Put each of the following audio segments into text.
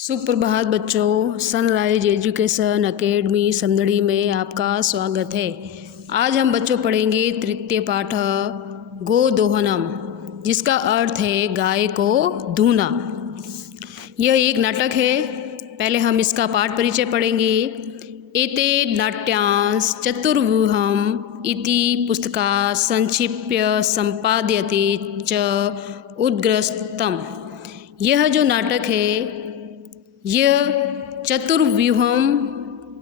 सुप्रभात बच्चों, sunrise education academy Samdari में आपका स्वागत है। आज हम बच्चों पढ़ेंगे तृतीय पाठ गोदोहनम, जिसका अर्थ है गाय को दूहना। यह एक नाटक है। पहले हम इसका पाठ परिचय पढ़ेंगे। एते नाट्यांश चतुर्व्यूहम इति पुस्तका संक्षिप्य संपाद्यते च उद्ग्रस्तम। यह जो नाटक है यह चतुर्व्यूहम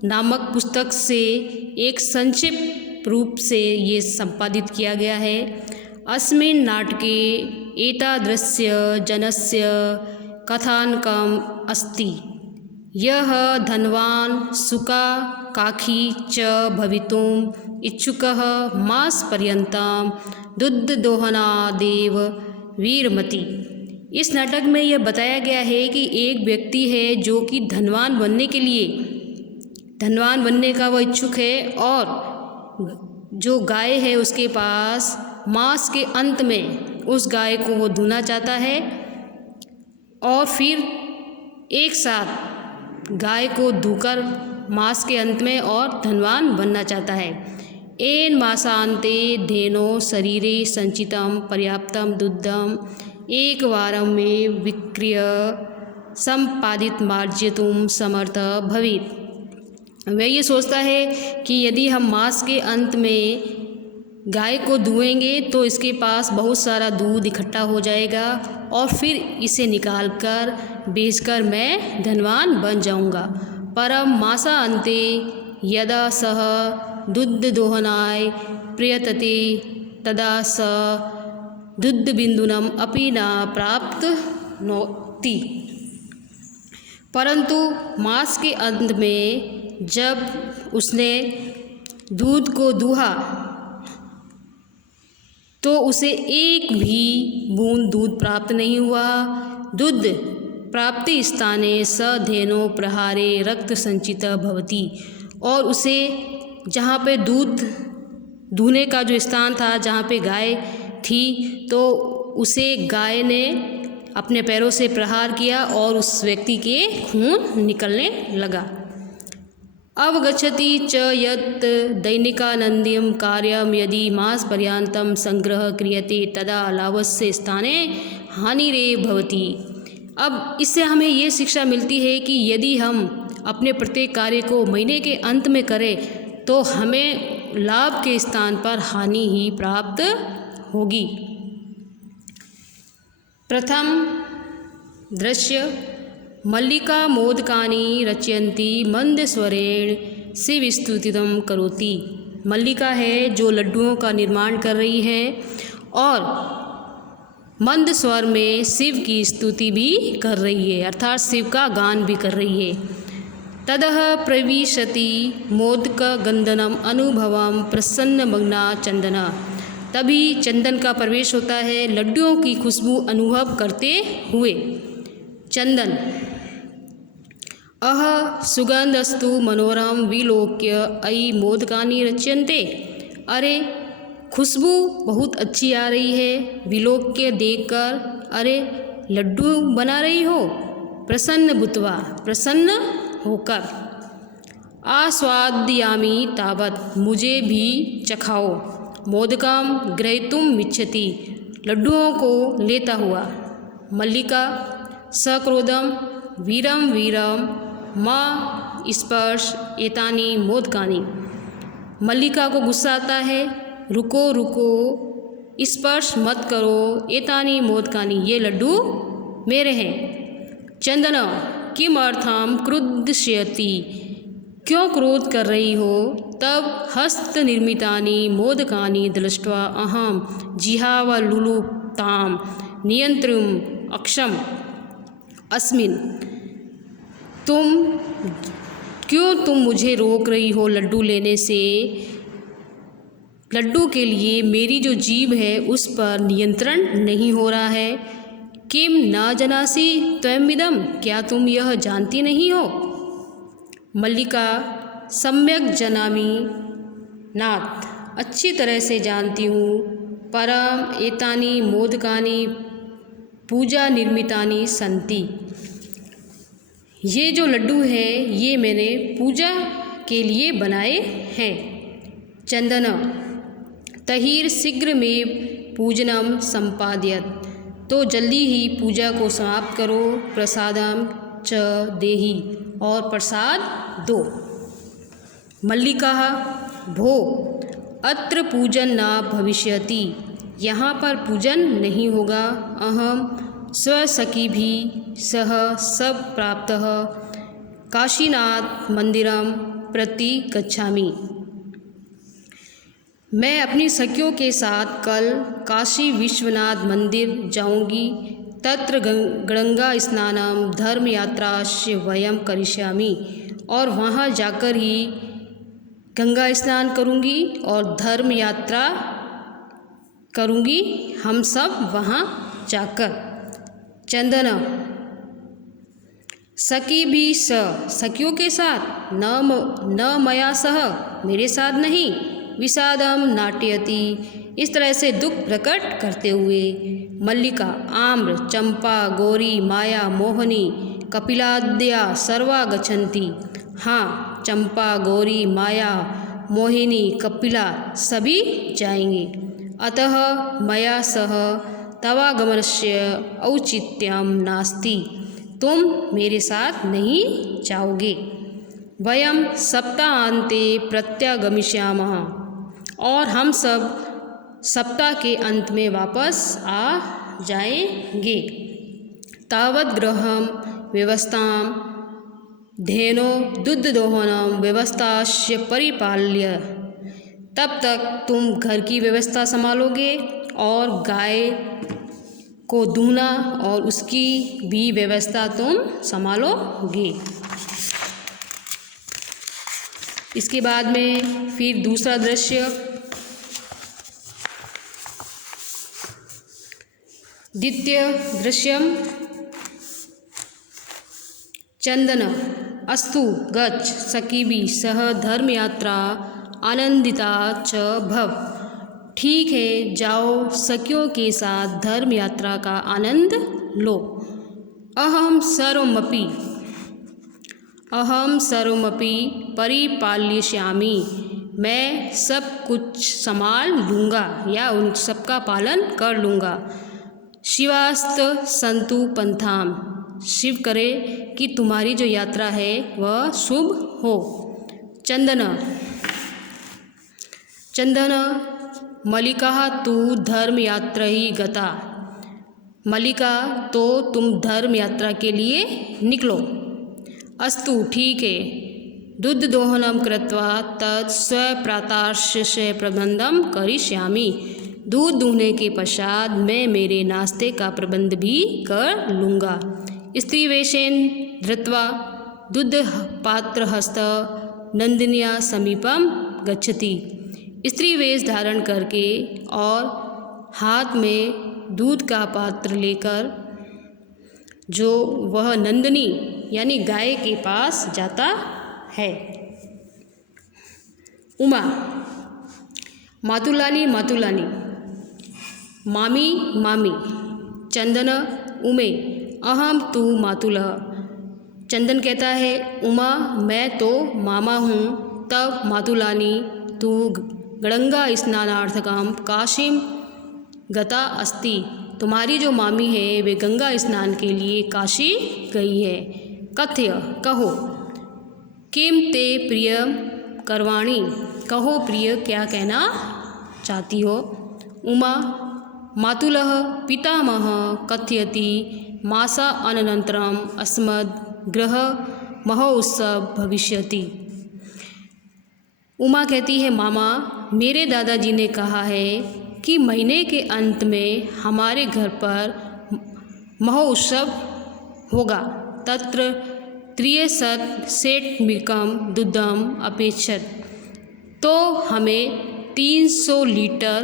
नामक पुस्तक से एक संक्षिप्त रूप से ये संपादित किया गया है। अस्मिन् नाटके एतादृश्य जनस्य कथानकम् अस्ति। यः धनवान् सुखाकांक्षी च भवितुम् इच्छुकः मासपर्यन्तं दुग्धदोहनादेव विरमति। इस नाटक में यह बताया गया है कि एक व्यक्ति है जो कि धनवान बनने का वह इच्छुक है, और जो गाय है उसके पास मास के अंत में उस गाय को वो दूहना चाहता है और फिर एक साथ गाय को दूहकर मास के अंत में और धनवान बनना चाहता है। एन मासान्ते धेनो शरीरे संचितम पर्याप्तम दुग्धम एक वारं में विक्रिय संपादित मार्जयितुं समर्थ भवेत्। वह ये सोचता है कि यदि हम मास के अंत में गाय को दुहेंगे तो इसके पास बहुत सारा दूध इकट्ठा हो जाएगा और फिर इसे निकाल कर बेचकर मैं धनवान बन जाऊंगा। परम मासा अन्ते यदा सह दुग्धदोहनाय प्रयतते तदा स दुग्धबिन्दूनम अपि न प्राप्नोति। परंतु मास के अंत में जब उसने दूध को दूहा तो उसे एक भी बूंद दूध प्राप्त नहीं हुआ। दूध प्राप्ति स्थाने स धेनो प्रहारे रक्त संचित भवति। और उसे जहाँ पे दूध दूहने का जो स्थान था, जहाँ पे गाय थी, तो उसे गाय ने अपने पैरों से प्रहार किया और उस व्यक्ति के खून निकलने लगा। अवगच्छति च यत् दैनिकानंद्यं कार्यं यदि मासपर्यन्तं संग्रह क्रियते तदा लाभस्य स्थाने हानिरेव भवति। अब इससे हमें ये शिक्षा मिलती है कि यदि हम अपने प्रत्येक कार्य को महीने के अंत में करें तो हमें लाभ के स्थान पर हानि ही प्राप्त होगी। प्रथम दृश्य मल्लिका मोदकानि रचयन्ती मंदस्वरेण शिवस्तुतिं करोति। मल्लिका है जो लड्डुओं का निर्माण कर रही है और मंद स्वर में शिव की स्तुति भी कर रही है, अर्थात शिव का गान भी कर रही है। ततः प्रविशति मोदक गंधनम अनुभवम प्रसन्न मग्ना चंदना। तभी चंदन का प्रवेश होता है, लड्डुओं की खुशबू अनुभव करते हुए। चंदन अह सुगंधस्तु मनोरम विलोक्य अयि मोदकानि रच्यन्ते। अरे खुशबू बहुत अच्छी आ रही है, विलोक्य देखकर अरे लड्डू बना रही हो। प्रसन्न भूत्वा प्रसन्न होकर। आस्वादयामि तावत् मुझे भी चखाओ। मोदकम ग्रहीतुम् इच्छति लड्डुओं को लेता हुआ। मल्लिका सक्रोधम वीरम वीरम माँ स्पर्श एतानि मोदकानि। मल्लिका को गुस्सा आता है, रुको रुको, स्पर्श मत करो, एतानि मोदकानि, ये लड्डू मेरे हैं। चंदन किमर्थम क्रुद्धयति, क्यों क्रोध कर रही हो। तब हस्त निर्मितानि मोदकानि दृष्ट्वा अहम जिह्वालुलुपतां नियंत्रुम् अक्षम अस्मिन्। तुम मुझे रोक रही हो लड्डू लेने से। लड्डू के लिए मेरी जो जीभ है उस पर नियंत्रण नहीं हो रहा है। किम न जनासि त्वमिदं, क्या तुम यह जानती नहीं हो। मल्लिका सम्यक जनामि नाथ, अच्छी तरह से जानती हूँ। परम एतानि मोदकानि पूजा निर्मितानि सन्ति। ये जो लड्डू है ये मैंने पूजा के लिए बनाए हैं। चंदन तहिर शीघ्र में पूजनम संपाद्यत, तो जल्दी ही पूजा को समाप्त करो। प्रसादम च देहि, और प्रसाद दो। मल्लिका भो अत्र पूजन न भविष्यति, यहाँ पर पूजन नहीं होगा। अहम स्वसखी भी सह सब प्राप्तः काशीनाथ मंदिरम प्रति गच्छामि, मैं अपनी सखियों के साथ कल काशी विश्वनाथ मंदिर जाऊंगी। तत्र गंगा स्नानम धर्म यात्रास्य वयम करिष्यामि, और वहाँ जाकर ही गंगा स्नान करूंगी और धर्म यात्रा करूंगी, हम सब वहाँ जाकर। चंदन सखी भी सखियों के साथ, न मया सह, मेरे साथ नहीं। विषादम नाट्यति, इस तरह से दुख प्रकट करते हुए। मल्लिका आम्र चंपा गौरी माया मोहिनी कपिलाद्या सर्वा गच्छन्ति, हाँ चंपा गौरी माया मोहिनी कपिला सभी जाएंगे। अतः मया सह तवागमनस्य औचित्यम नास्ति, तुम मेरे साथ नहीं जाओगे। वयम सप्ताहांते प्रत्यागमिष्यामः, और हम सब सप्ताह के अंत में वापस आ जाएंगे। तावत् गृहम व्यवस्थाम धेनो दुग्धदोहनम व्यवस्थास्य परिपाल्य, तब तक तुम घर की व्यवस्था संभालोगे और गाय को दूना और उसकी भी व्यवस्था तुम संभालोगे। इसके बाद में फिर दूसरा दृश्य, द्वितीय दृश्यम। चंदन अस्तु गच्छ सखीभिः सह धर्म यात्रा आनंदिता च भव, ठीक है जाओ सखियों के साथ धर्म यात्रा का आनंद लो। अहम सर्वमपि परिपालयिष्यामि, मैं सब कुछ संभाल लूँगा या उन सबका पालन कर लूँगा। शिवास्त संतु पंथाम, शिव करे कि तुम्हारी जो यात्रा है वह शुभ हो। चंदन मल्लिका तु धर्म यात्रा ही गता, मल्लिका तो तुम धर्म यात्रा के लिए निकलो। अस्तु ठीक है, दुग्ध दोहनम कृत्वा तत् स्वप्रातस्य प्रबंधम करिष्यामि, दूध दूहने के पश्चात मैं मेरे नाश्ते का प्रबंध भी कर लूँगा। स्त्रीवेशेन धृत्वा दुग्ध पात्रहस्त नंदिन्या समीपम गच्छति, स्त्री वेश धारण करके और हाथ में दूध का पात्र लेकर जो वह नंदिनी यानी गाय के पास जाता है। उमा मातुलानी मातुलानी, मामी मामी। चंदन उमे अहम तू मातुलः, चंदन कहता है उमा मैं तो मामा हूँ। तब मातुलानी तू गंगा स्नानार्थकम काशीम गता अस्ति, तुम्हारी जो मामी है वे गंगा स्नान के लिए काशी गई है। कथ्य कहो, किम ते प्रिय करवाणी, कहो प्रिय क्या कहना चाहती हो। उमा मातुलः पितामह कथयति मासा अनन्तरम अस्मद् गृह महोत्सव भविष्यति। उमा कहती है मामा मेरे दादाजी ने कहा है कि महीने के अंत में हमारे घर पर महोत्सव होगा। तत्र त्रियसत् सेट्मिकम दुग्धम अपेक्षत, तो हमें 300 लीटर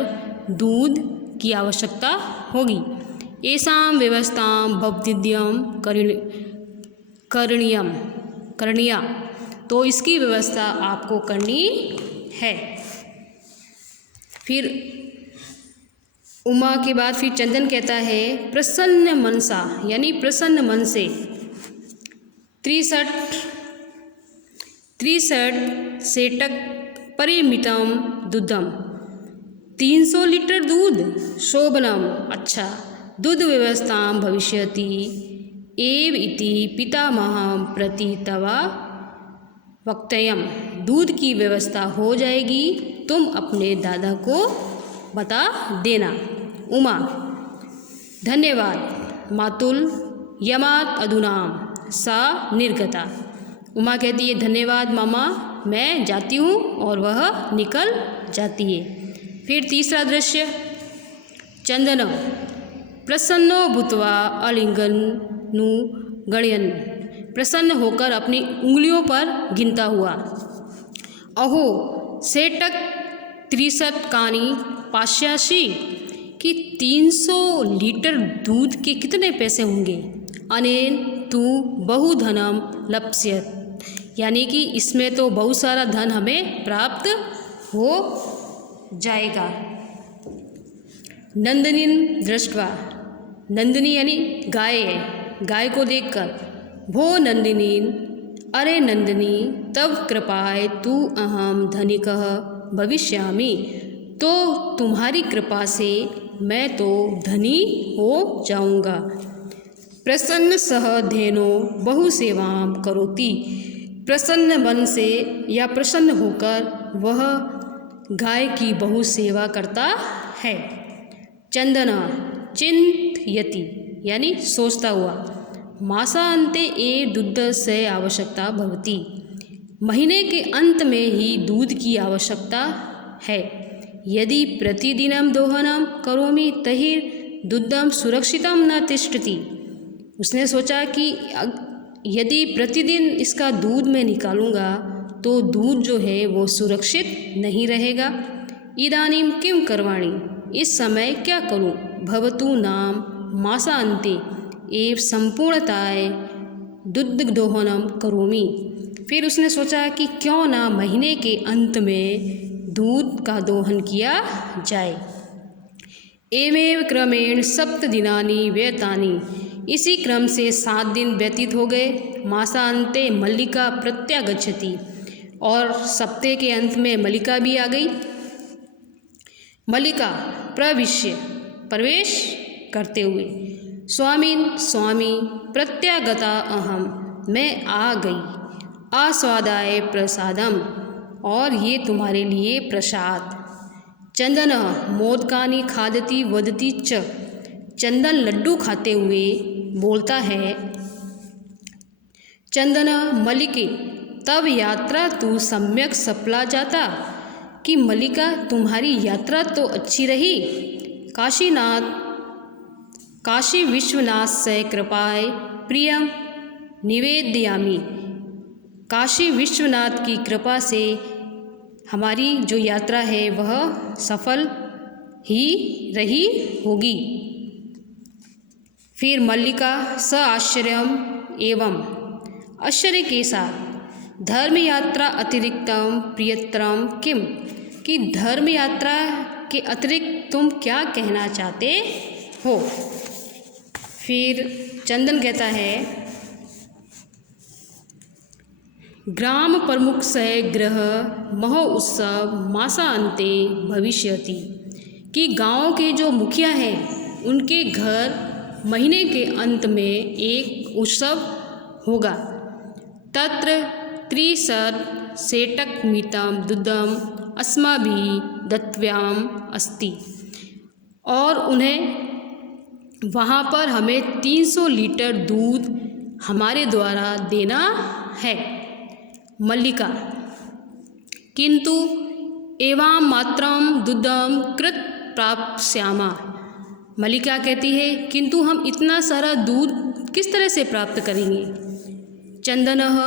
दूध की आवश्यकता होगी। एसाम व्यवस्थाम भवदिद्यम करणीया, तो इसकी व्यवस्था आपको करनी है। फिर उमा के बाद फिर चंदन कहता है प्रसन्न मनसा यानी प्रसन्न मन से 63 सेटक परिमितम दुधम, 300 लीटर दूध। शोभनम, अच्छा। दूध व्यवस्थां भविष्यति एव इति पितामहं प्रति तवा वक्तव्यम, दूध की व्यवस्था हो जाएगी, तुम अपने दादा को बता देना। उमा, धन्यवाद मातुल, यमात अधुनाम सा निर्गता। उमा कहती है धन्यवाद मामा, मैं जाती हूँ, और वह निकल जाती है। फिर तीसरा दृश्य, चंदन प्रसन्नो भूत्वा आलिंगनु गणयन्, प्रसन्न होकर अपनी उंगलियों पर गिनता हुआ। अहो सेटक 63 कानी पाश्याशी, कि 300 लीटर दूध के कितने पैसे होंगे। अनेन तू बहुधनम लप्स्यत, यानी कि इसमें तो बहुत सारा धन हमें प्राप्त हो जाएगा। नंदिनीन दृष्ट्वा, नंदिनी यानी गाय है, गाय को देखकर, भो नंदिनीन, अरे नंदिनी, तव कृपाय तू अहम धनिकः भविष्यामि, तो तुम्हारी कृपा से मैं तो धनी हो जाऊंगा। प्रसन्न सह धेनो बहु सेवाम करोति, प्रसन्न मन से या प्रसन्न होकर वह गाय की बहु सेवा करता है। चंदना चिंतयति, यानी सोचता हुआ, मासान्ते ए दुग्धस्य आवश्यकता भवति, महीने के अंत में ही दूध की आवश्यकता है। यदि प्रतिदिनं दोहनं करोमि तर्हि दुग्धं सुरक्षितं न तिष्ठति, उसने सोचा कि यदि प्रतिदिन इसका दूध मैं निकालूंगा तो दूध जो है वो सुरक्षित नहीं रहेगा। इदानीं किं करवाणि, इस समय क्या करूं। भवतु नाम मासान्ते एव संपूर्णताय दुग्धदोहनम करोमि, फिर उसने सोचा कि क्यों ना महीने के अंत में दूध का दोहन किया जाए। एवेव क्रमेण 7 दिनानि व्यतानि, इसी क्रम से 7 दिन व्यतीत हो गए। मासान्ते मल्लिका प्रत्यागच्छति, और सप्ताह के अंत में मल्लिका भी आ गई। मल्लिका प्रविश्य, प्रवेश करते हुए, स्वामीन, स्वामी, प्रत्यागता अहम, मैं आ गई। आस्वादाय प्रसादम, और ये तुम्हारे लिए प्रसाद। चंदन मोदकानि खादति वदति च, चंदन लड्डू खाते हुए बोलता है। चंदन मल्लिके तब यात्रा तू सम्यक सफला जाता, कि मल्लिका तुम्हारी यात्रा तो अच्छी रही। काशीनाथ, काशी विश्वनाथ से कृपाय प्रियम निवेदयामि, काशी विश्वनाथ की कृपा से हमारी जो यात्रा है वह सफल ही रही होगी। फिर मल्लिका स आश्चर्यम एवं, आश्चर्य के साथ, धर्म यात्रा अतिरिक्तम प्रियतरम किम, कि धर्म यात्रा के अतिरिक्त तुम क्या कहना चाहते हो। फिर चंदन कहता है, ग्राम प्रमुख से गृह महो उत्सव मासान्ते भविष्यति, कि गांव के जो मुखिया हैं उनके घर महीने के अंत में एक उत्सव होगा। तत्र 63 सेटक मितम दुग्धम अस्माभिः दत्तव्यम अस्ति, और उन्हें वहाँ पर हमें 300 लीटर दूध हमारे द्वारा देना है। मल्लिका, किंतु एवं मात्रम दुग्धम कृत प्राप्स्यामा, मल्लिका कहती है किंतु हम इतना सारा दूध किस तरह से प्राप्त करेंगे। चंदनः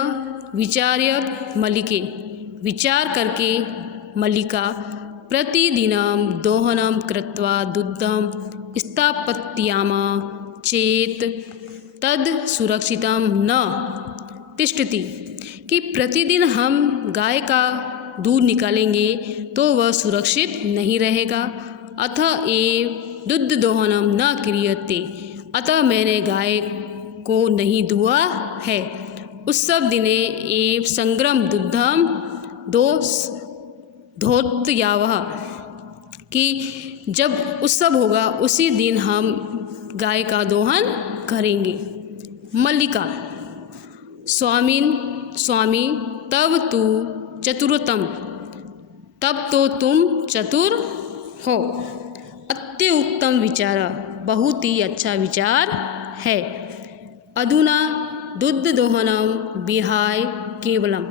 विचार्य मल्लिके, विचार करके मल्लिका प्रतिदिनं दोहनं कृत्वा दुग्धं स्थापयामा चेत तद सुरक्षितं न तिष्ठति, कि प्रतिदिन हम गाय का दूध निकालेंगे तो वह सुरक्षित नहीं रहेगा। अतः एव दुग्ध दोहनम न क्रियते, अतः मैंने गाय को नहीं दुआ है उत्सव दिने एव संग्रम दुग्धम धोत्यावः कि जब उत्सव होगा उसी दिन हम गाय का दोहन करेंगे। मल्लिका स्वामी तब तू चतुरतम, तब तो तुम चतुर हो। अत्युत्तम विचार, बहुत ही अच्छा विचार है। अधुना दुग्ध दोहनम विहाय केवलम,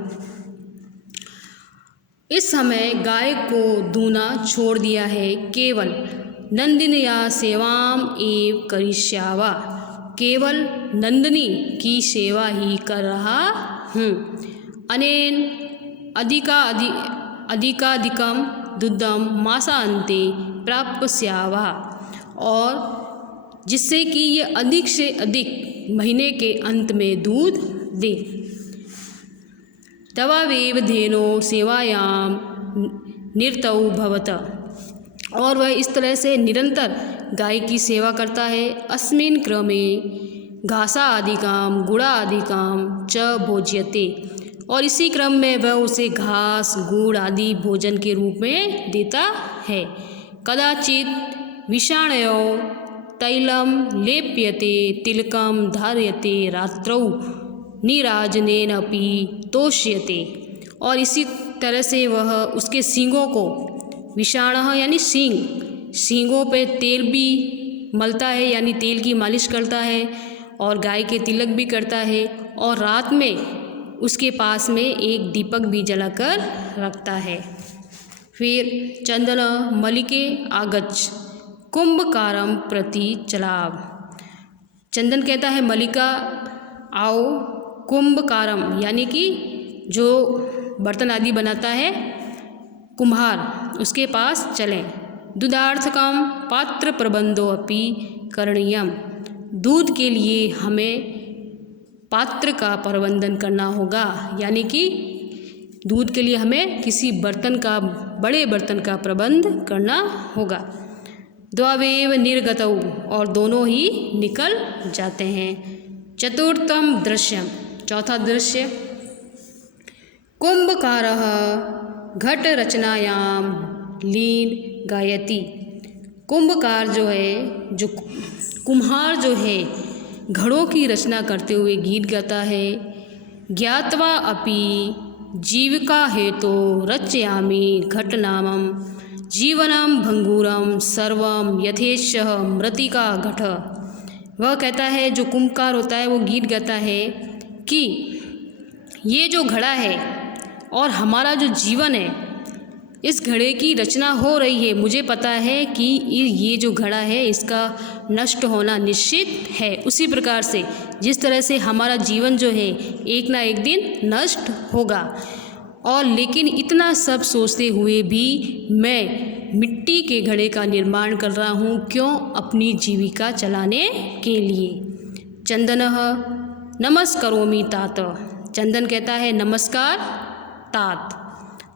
इस समय गाय को दूना छोड़ दिया है। केवल नंदिन्या सेवाम एव करिष्यावा, केवल नंदिनी की सेवा ही कर रहा हूँ। अनेन अधिकाधिकम दुग्धम मासान्ते प्राप्स्यावा, और जिससे कि ये अधिक से अधिक महीने के अंत में दूध दे। तवावेव धेनो सेवायाम निरतौ भवत, और वह इस तरह से निरंतर गाय की सेवा करता है। अस्मिन् क्रमे घासा आदिकाम गुड़ा आदिकाम च भोज्यते, और इसी क्रम में वह उसे घास गुड़ आदि भोजन के रूप में देता है। कदाचित विषाणयो तैलम लेप्यते तिलकम धार्यते रात्रौ नीराजनेनपि तोष्यते, और इसी तरह से वह उसके सींगों को, विषाणः यानी सींगों पे तेल भी मलता है, यानी तेल की मालिश करता है, और गाय के तिलक भी करता है, और रात में उसके पास में एक दीपक भी जलाकर रखता है। फिर चंदन मलिके आगच्छ कुंभकारम प्रति चलाव, चंदन कहता है मलिका आओ कुंभकारम, यानी कि जो बर्तन आदि बनाता है कुम्हार, उसके पास चलें। दूधार्थकम पात्र प्रबंधो अपि करणीयम, दूध के लिए हमें पात्र का प्रबंधन करना होगा, यानी कि दूध के लिए हमें किसी बर्तन का, बड़े बर्तन का प्रबंध करना होगा। द्वावेव निर्गतौ, और दोनों ही निकल जाते हैं। चतुर्थम दृश्यम, चौथा दृश्य, कुंभकारः घट रचनायाम लीन गायति, कुंभकार जो है, जो कुम्हार जो है, घड़ों की रचना करते हुए गीत गाता है। ज्ञात्वा अपि जीविका हेतु रचयामि घटनामं जीवनम भंगूरम सर्वम यथेच्छः मृतिका घट, वह कहता है, जो कुंभकार होता है वो गीत गाता है कि ये जो घड़ा है और हमारा जो जीवन है, इस घड़े की रचना हो रही है। मुझे पता है कि ये जो घड़ा है इसका नष्ट होना निश्चित है। उसी प्रकार से जिस तरह से हमारा जीवन जो है एक ना एक दिन नष्ट होगा, और लेकिन इतना सब सोचते हुए भी मैं मिट्टी के घड़े का निर्माण कर रहा हूँ। क्यों? अपनी जीविका चलाने के लिए। चंदनः नमस्करोमि तात, चंदन कहता है नमस्कार तात।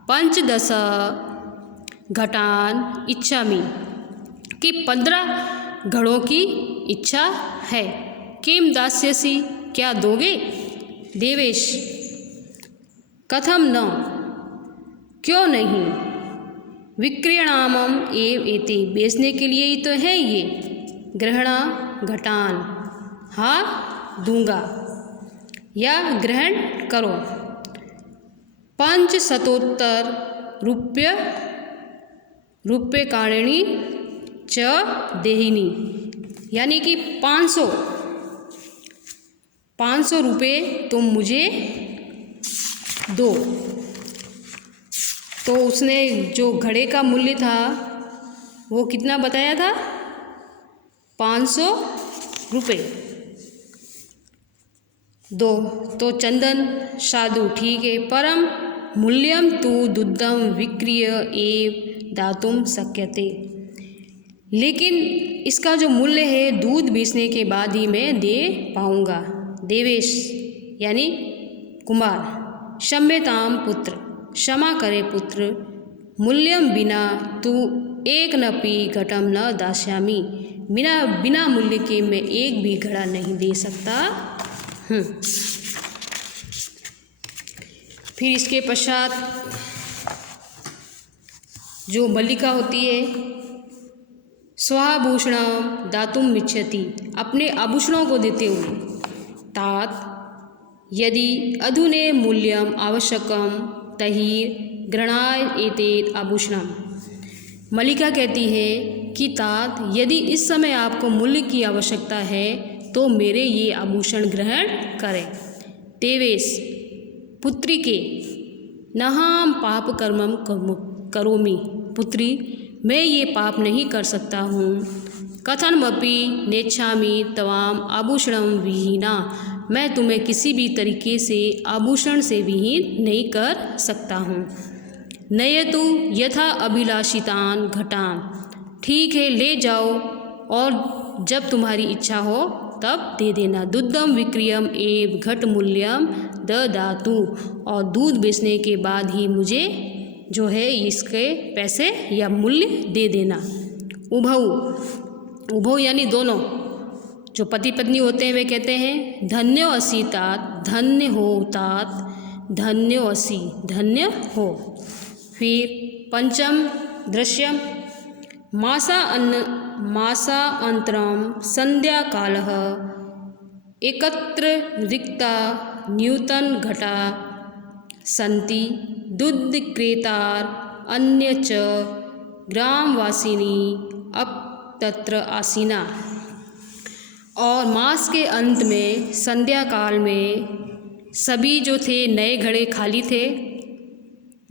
पंचदश घटान इच्छामि, कि 15 घड़ों की इच्छा है। किम दास्यसि, क्या दोगे? देवेश कथम न, क्यों नहीं। विक्रयणामम एव एते, बेचने के लिए ही तो है ये। ग्रहणा घटान, हाँ दूंगा या ग्रहण करो। 500 रूप्यकाणि च देहिनी, यानी कि 500 रुपये तुम मुझे दो। तो उसने जो घड़े का मूल्य था वो कितना बताया था? 500 रुपये दो। तो चंदन साधु ठीक है, परम मूल्यम तु दुग्धम विक्रिय एव दातुम शक्यते, लेकिन इसका जो मूल्य है दूध बेचने के बाद ही मैं दे पाऊँगा। देवेश यानी कुमार, क्षम्यताम पुत्र, क्षमा करे पुत्र, मूल्यम बिना तू एक नपि घटम न दास्यामि, बिना मूल्य के मैं एक भी घड़ा नहीं दे सकता हूँ। फिर इसके पश्चात जो मल्लिका होती है, स्वाभूषणम दातुम इच्छति, अपने आभूषणों को देते हुए, तात यदि अधुने मूल्यम आवश्यकम तहि गृणाय एतेत आभूषणम। मल्लिका कहती है कि तात यदि इस समय आपको मूल्य की आवश्यकता है तो मेरे ये आभूषण ग्रहण करें। देवेश पुत्री के नहाम पाप कर्मम करोमि, पुत्री मैं ये पाप नहीं कर सकता हूँ। कथनमपि नेच्छामि तवाम आभूषणम विहीना, मैं तुम्हें किसी भी तरीके से आभूषण से विहीन नहीं कर सकता हूँ। नयतु यथा अभिलाषितान घटान, ठीक है ले जाओ और जब तुम्हारी इच्छा हो तब दे देना। दुग्धम विक्रियम एव घट मूल्यम ददातु, और दूध बेचने के बाद ही मुझे जो है इसके पैसे या मूल्य दे देना। उभौ यानी दोनों, जो पति पत्नी होते हैं वे कहते हैं धन्यो असि तात, धन्य हो तात, धन्यो असि, धन्य हो। फिर पंचम दृश्यम मासाअंतरम संध्या कालः एकत्र रिक्ता न्यूतन घटा सन्ति दुग्ध क्रेतार अन्य च ग्रामवासिनी अब तत्र आसीना। और मास के अंत में संध्या काल में सभी जो थे नए घड़े खाली थे,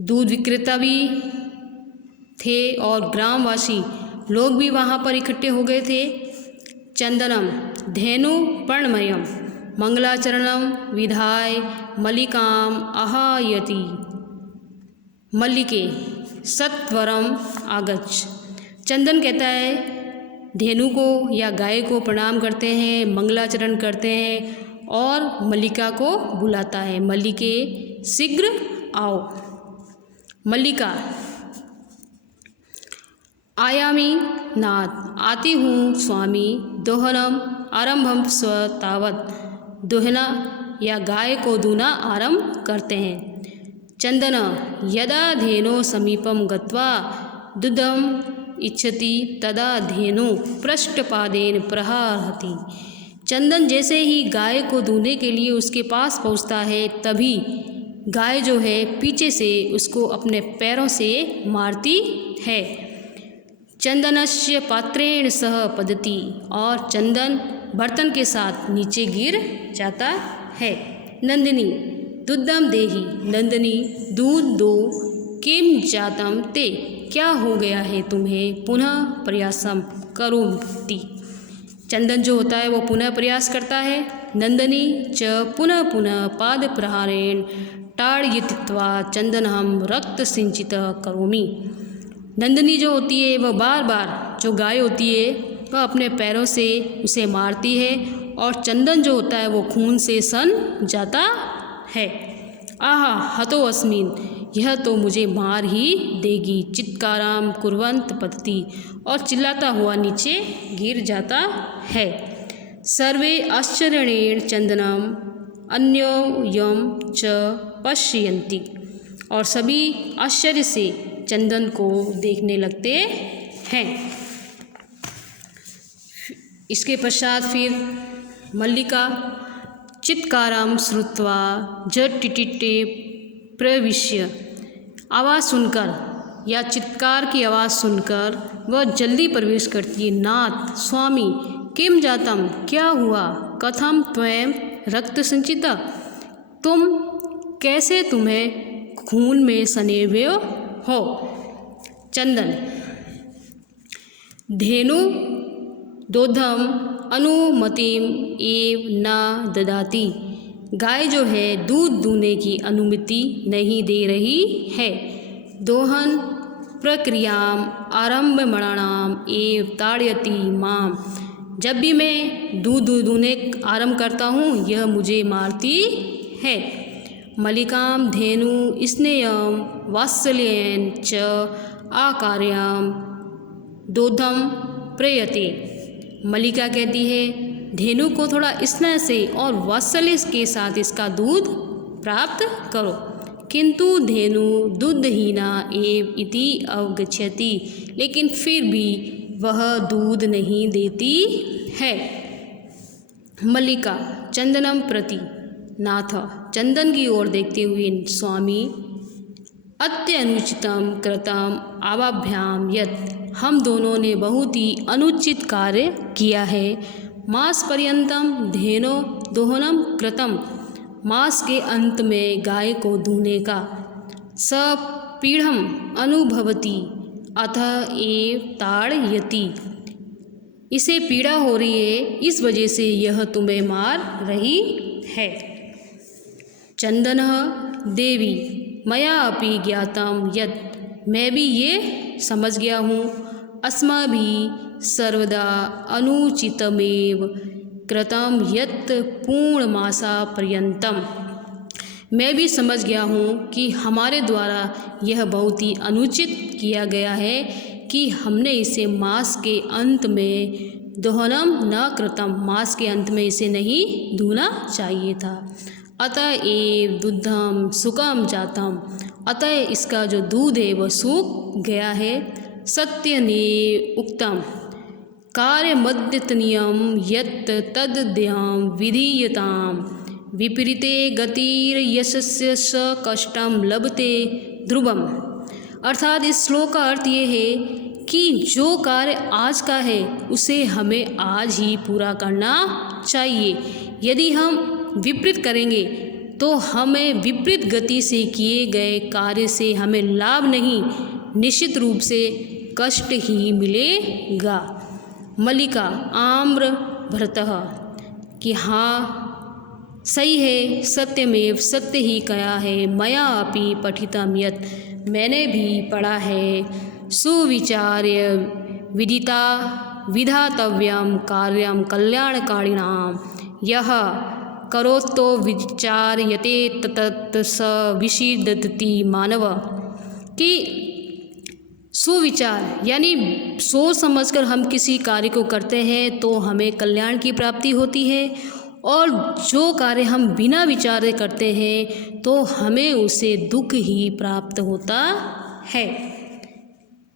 दूध विक्रेता भी थे और ग्रामवासी लोग भी वहाँ पर इकट्ठे हो गए थे। चंदनम धेनु पर्णमयम मंगलाचरणम विधाय मल्लिकाम आहायति, मल्लिके सत्वरम आगच्छ। चंदन कहता है धेनु को या गाय को प्रणाम करते हैं, मंगलाचरण करते हैं और मल्लिका को बुलाता है, मल्लिके शीघ्र आओ। मल्लिका आयामी नाथ, आती हूँ स्वामी। दोहनम आरंभम स्व तावत, दोहना या गाय को दूना आरंभ करते हैं। चंदन यदा धेनो समीपम गत्वा दुधम इच्छति तदा धेनु पृष्ठपादेन प्रहरति। चंदन जैसे ही गाय को दूहने के लिए उसके पास पहुँचता है तभी गाय जो है पीछे से उसको अपने पैरों से मारती है। चंदनस्य पात्रेण सह पदति, और चंदन बर्तन के साथ नीचे गिर जाता है। नंदिनी दुग्धम देहि, नंदिनी दूध दो। किम जातम ते, क्या हो गया है तुम्हें। पुनः प्रयासम करोति, चंदन जो होता है वो पुनः प्रयास करता है। नंदिनी च पुनः पुनः पाद प्रहारेण ताड़यित्वा चंदनहम रक्त सिंचित करोमि। नंदिनी जो होती है वह बार बार, जो गाय होती है वह अपने पैरों से उसे मारती है और चंदन जो होता है वो खून से सन जाता है। आहा हतो अस्मिन, यह तो मुझे मार ही देगी। चित्काराम कुर्वंत पतति, और चिल्लाता हुआ नीचे गिर जाता है। सर्वे आश्चर्येण चंदनम अन्योयम च पश्यन्ति, और सभी आश्चर्य से चंदन को देखने लगते हैं। इसके पश्चात फिर मल्लिका चित्काराम श्रुत्वा झटिति प्रविश्य, आवाज़ सुनकर या चित्कार की आवाज़ सुनकर वह जल्दी प्रवेश करती है। नाथ स्वामी किम जातम, क्या हुआ। कथम त्वं रक्त संचिता, तुम कैसे तुम्हें खून में सने हुए हो। चंदन धेनु दोधम अनुमतिम एव न ददाति, गाय जो है दूध दूहने की अनुमति नहीं दे रही है। दोहन प्रक्रियाम आरंभमणानाम एव ताड़यति माम, जब भी मैं दूध दूहने आरंभ करता हूँ यह मुझे मारती है। मल्लिकाम धेनु स्नेयम वात्सल्येन च आकार्याम दोधम प्रयते, मल्लिका कहती है धेनु को थोड़ा स्नेह से और वात्सल्य के साथ इसका दूध प्राप्त करो। किंतु धेनु दुग्धहीना एव इति अवगच्छति, लेकिन फिर भी वह दूध नहीं देती है। मल्लिका चंदनम प्रति, नाथ चंदन की ओर देखते हुए, स्वामी अत्यनुचितम कृतम आवाभ्याम यत्, हम दोनों ने बहुत ही अनुचित कार्य किया है। मास पर्यंतम धेनो दोहनम कृतम, मास के अंत में गाय को दूहने का, स पीढ़म अनुभवती अतः एव ताड़यति, इसे पीड़ा हो रही है, इस वजह से यह तुम्हें मार रही है। चंदनः देवी मया अपि ज्ञातम यत्, मैं भी ये समझ गया हूँ, अस्माभिः सर्वदा अनुचितमेव कृतम यत् पूर्णमासा पर्यंतम, मैं भी समझ गया हूँ कि हमारे द्वारा यह बहुत ही अनुचित किया गया है कि हमने इसे मास के अंत में दोहनम न कृतम, मास के अंत में इसे नहीं धोना चाहिए था। अतः एव दुग्धम सुखम जातम, अतः इसका जो दूध है वह सूख गया है। सत्य ने उक्तम कार्य मद्यतनियम यत् तद्यम विधीयताम, विपरीते गतिर यशस्य स कष्टम लभते ध्रुवम। अर्थात इस श्लोक का अर्थ ये है कि जो कार्य आज का है उसे हमें आज ही पूरा करना चाहिए। यदि हम विपरीत करेंगे तो हमें विपरीत गति से किए गए कार्य से हमें लाभ नहीं, निश्चित रूप से कष्ट ही मिलेगा। मल्लिका आम्र भरतः, कि हाँ सही है, सत्यमेव सत्य ही कहा है, मया अपि पठितम यत्, मैंने भी पढ़ा है, सुविचार्य विदिता विधातव्यम कार्यम कल्याणकारिणाम, यह करोतो विचार्यते ततत् स विषीदति मानव, कि सुविचार यानी सोच समझकर हम किसी कार्य को करते हैं तो हमें कल्याण की प्राप्ति होती है, और जो कार्य हम बिना विचारे करते हैं तो हमें उसे दुख ही प्राप्त होता है।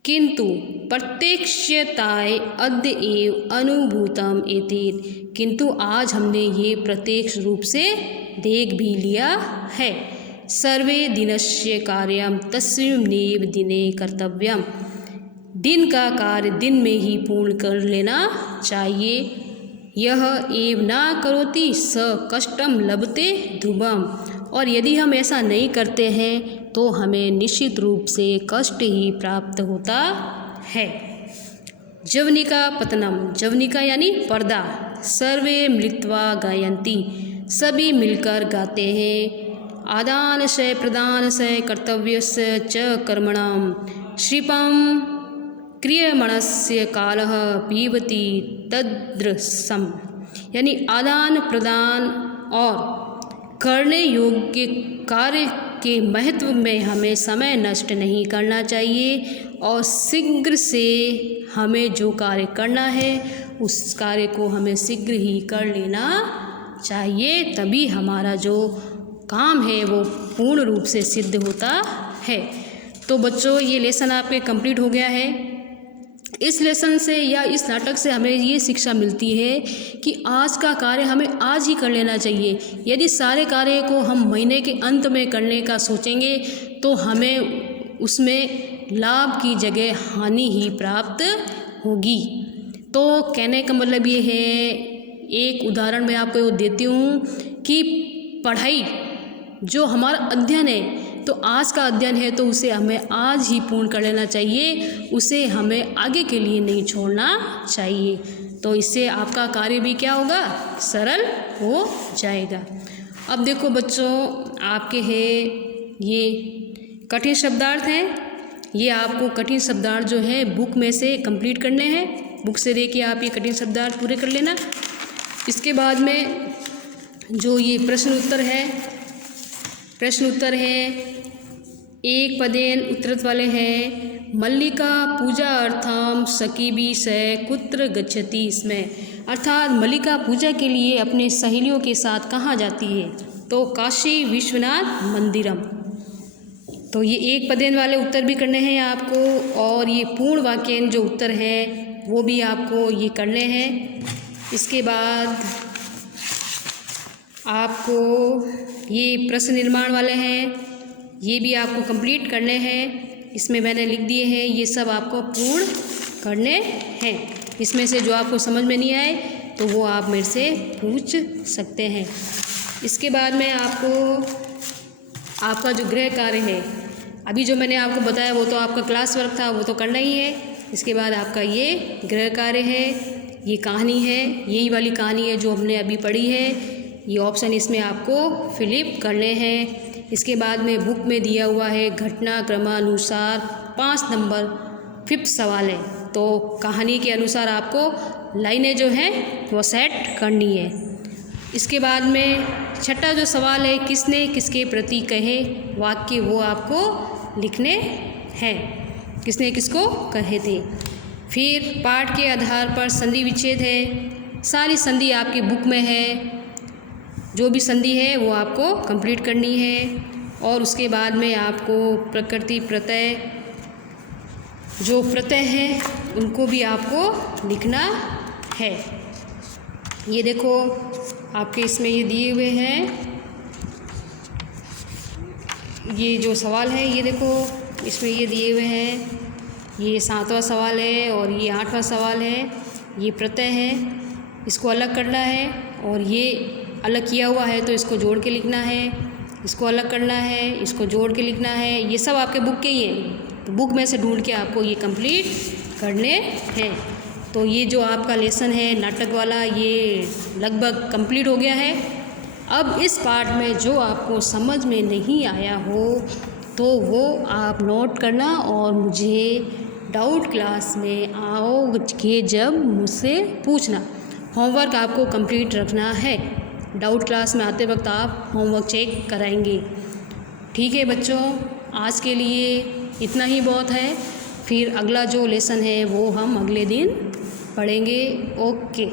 किंतु प्रत्यक्षताय अद्य एव अनुभूतम एतेन, किंतु आज हमने ये प्रत्यक्ष रूप से देख भी लिया है। सर्वे दिनस्य कार्यम तस्मिन्नेव दिने कर्तव्यम, दिन का कार्य दिन में ही पूर्ण कर लेना चाहिए। यह एव ना करोति स कष्टम लभते ध्रुवम, और यदि हम ऐसा नहीं करते हैं तो हमें निश्चित रूप से कष्ट ही प्राप्त होता है। जवनिका पतनम, जवनिका यानी पर्दा, सर्वे मिलित्वा गायन्ति, सभी मिलकर गाते हैं। आदान से प्रदान से कर्तव्यस्य च कर्मणाम श्रीपम क्रियमाणस्य कालः पीबति तद्रसम, यानी आदान प्रदान और करने योग्य कार्य के महत्व में हमें समय नष्ट नहीं करना चाहिए, और शीघ्र से हमें जो कार्य करना है उस कार्य को हमें शीघ्र ही कर लेना चाहिए, तभी हमारा जो काम है वो पूर्ण रूप से सिद्ध होता है। तो बच्चों ये लेसन आपके कंप्लीट हो गया है। इस लेसन से या इस नाटक से हमें ये शिक्षा मिलती है कि आज का कार्य हमें आज ही कर लेना चाहिए। यदि सारे कार्य को हम महीने के अंत में करने का सोचेंगे तो हमें उसमें लाभ की जगह हानि ही प्राप्त होगी। तो कहने का मतलब ये है, एक उदाहरण मैं आपको देती हूँ कि पढ़ाई जो हमारा अध्ययन है, तो आज का अध्ययन है तो उसे हमें आज ही पूर्ण कर लेना चाहिए, उसे हमें आगे के लिए नहीं छोड़ना चाहिए। तो इससे आपका कार्य भी क्या होगा, सरल हो जाएगा। अब देखो बच्चों, आपके हैं ये कठिन शब्दार्थ हैं, ये आपको कठिन शब्दार्थ जो है बुक में से कंप्लीट करने हैं। बुक से लेके आप ये कठिन शब्दार्थ पूरे कर लेना। इसके बाद में जो ये प्रश्न उत्तर है एक पदेन उत्तरत वाले हैं। मल्लिका पूजा अर्थम सकीबी से कुत्र गच्छति, इसमें अर्थात मल्लिका पूजा के लिए अपने सहेलियों के साथ कहाँ जाती है, तो काशी विश्वनाथ मंदिरम। तो ये एक पदेन वाले उत्तर भी करने हैं आपको, और ये पूर्ण वाक्यांश जो उत्तर हैं वो भी आपको ये करने हैं। इसके बाद आपको ये प्रश्न निर्माण वाले हैं, ये भी आपको कंप्लीट करने हैं। इसमें मैंने लिख दिए हैं, ये सब आपको पूर्ण करने हैं। इसमें से जो आपको समझ में नहीं आए तो वो आप मेरे से पूछ सकते हैं। इसके बाद में आपका जो गृह कार्य है, अभी जो मैंने आपको बताया वो तो आपका क्लास वर्क था, वो तो करना ही है। इसके बाद आपका ये गृह कार्य है, ये कहानी है, यही वाली कहानी है जो हमने अभी पढ़ी है। ये ऑप्शन इसमें आपको फिलिप करने हैं। इसके बाद में बुक में दिया हुआ है घटना क्रमानुसार 5 नंबर 5th सवाल है, तो कहानी के अनुसार आपको लाइनें जो हैं वो सेट करनी है। इसके बाद में छठा जो सवाल है, किसने किसके प्रति कहे वाक्य, वो आपको लिखने हैं, किसने किसको कहे थे। फिर पाठ के आधार पर संधि विच्छेद है, सारी संधि आपकी बुक में है, जो भी संधि है वो आपको कंप्लीट करनी है। और उसके बाद में आपको प्रकृति प्रत्यय, जो प्रत्यय हैं उनको भी आपको लिखना है। ये देखो आपके इसमें ये दिए हुए हैं, ये जो सवाल है ये देखो इसमें ये दिए हुए हैं। ये 7वां सवाल है और ये 8वां सवाल है। ये प्रत्यय है, इसको अलग करना है, और ये अलग किया हुआ है तो इसको जोड़ के लिखना है, इसको अलग करना है, इसको जोड़ के लिखना है। ये सब आपके बुक के ही हैं, तो बुक में से ढूंढ के आपको ये कंप्लीट करने हैं। तो ये जो आपका लेसन है नाटक वाला, ये लगभग कंप्लीट हो गया है। अब इस पार्ट में जो आपको समझ में नहीं आया हो तो वो आप नोट करना और मुझे डाउट क्लास में आओगे जब मुझसे पूछना। होमवर्क आपको कंप्लीट रखना है, डाउट क्लास में आते वक्त आप होमवर्क चेक कराएंगे। ठीक है बच्चों, आज के लिए इतना ही बहुत है। फिर अगला जो लेसन है वो हम अगले दिन पढ़ेंगे। ओके।